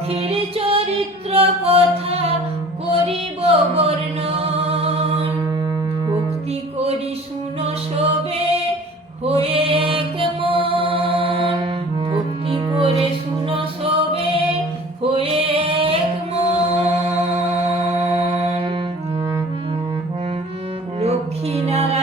সখীর চরিত্র কথা করিব বর্ণন। ভক্তি করি শুন সবে, হয়ে এক মন। ভক্তি করে শুন সবে, হয়ে এক মন। লক্ষ্মী নারায়ণ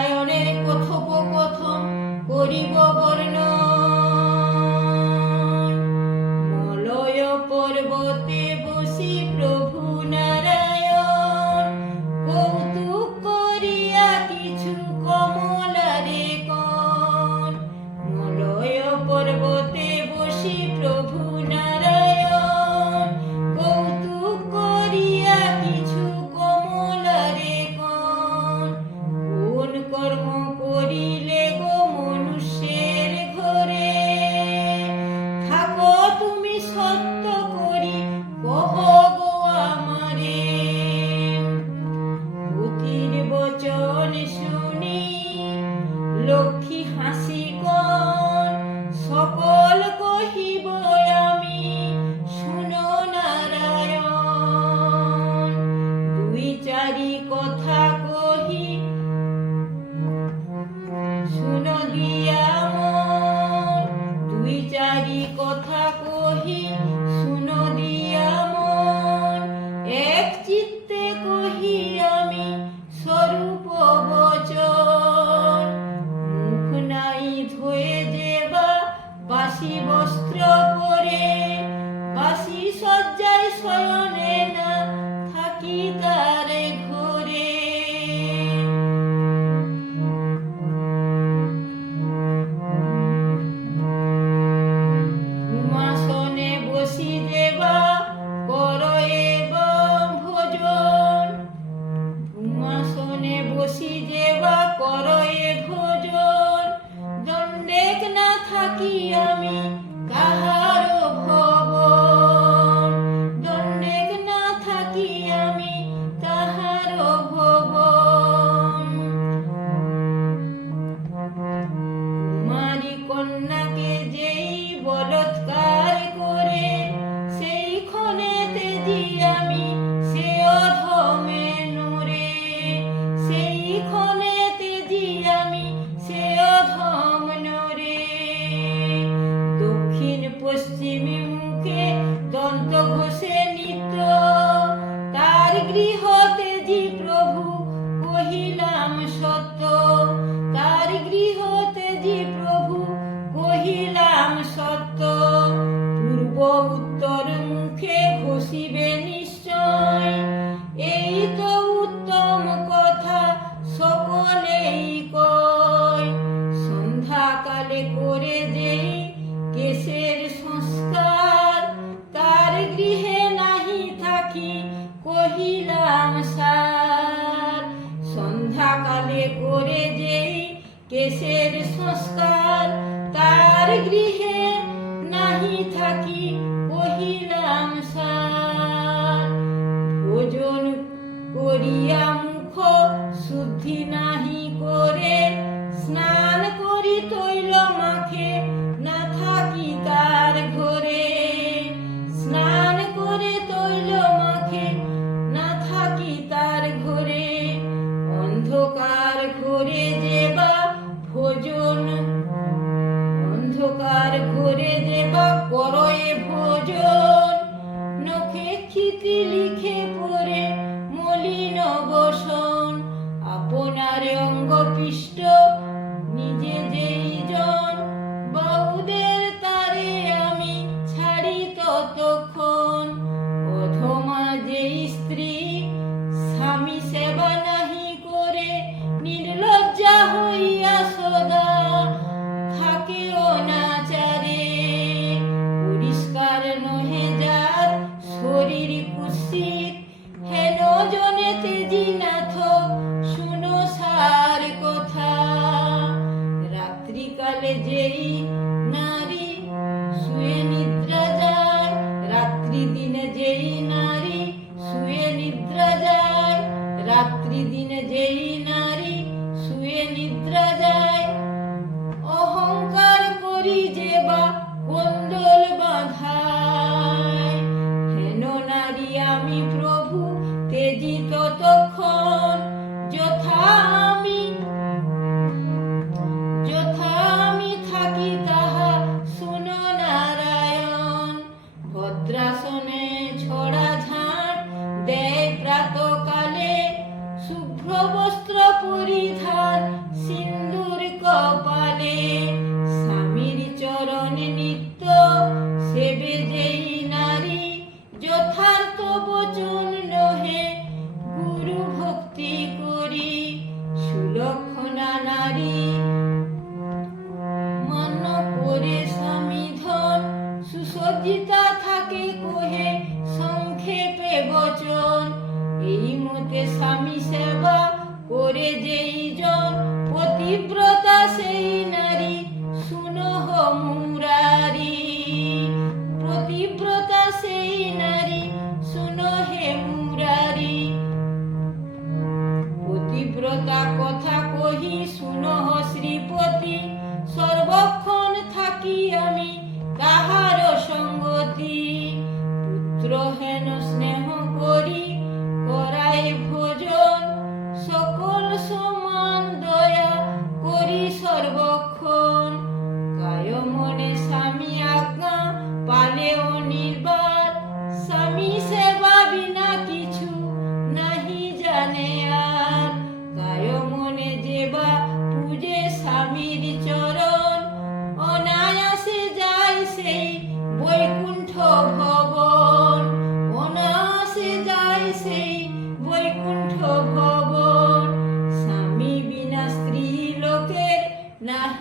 গৃহে নাহি থাকি কহিলাম সার। ভোজন করিয়া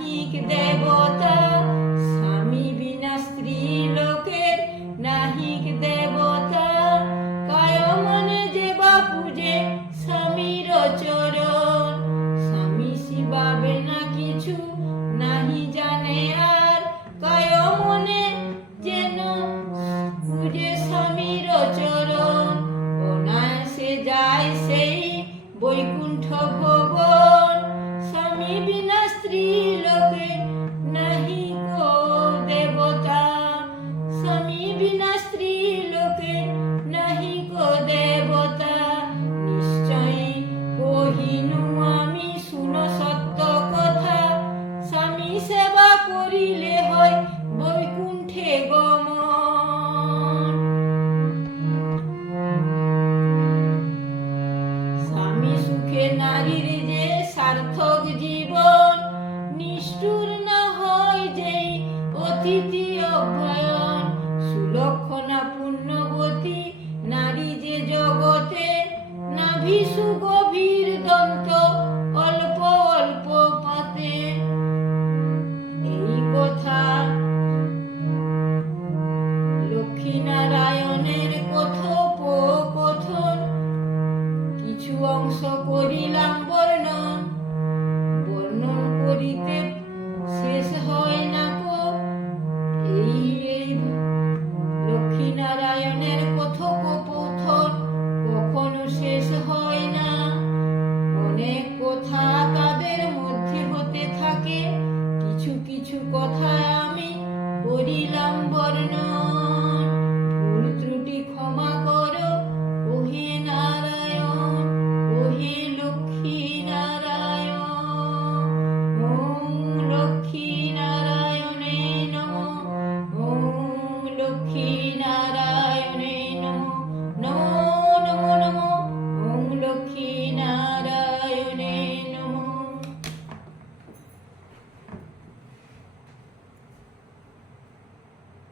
нігде вода. করিলে হয় বৈকুণ্ঠে গম স্বামী সুখে নারীর যে সার্থক জীবন, নিষ্ঠুর না হয় যে অতিথি অভ্যয়ন সুলক্ষণা পুণ্যবতী নারী যে জগতে নাভি সুগণ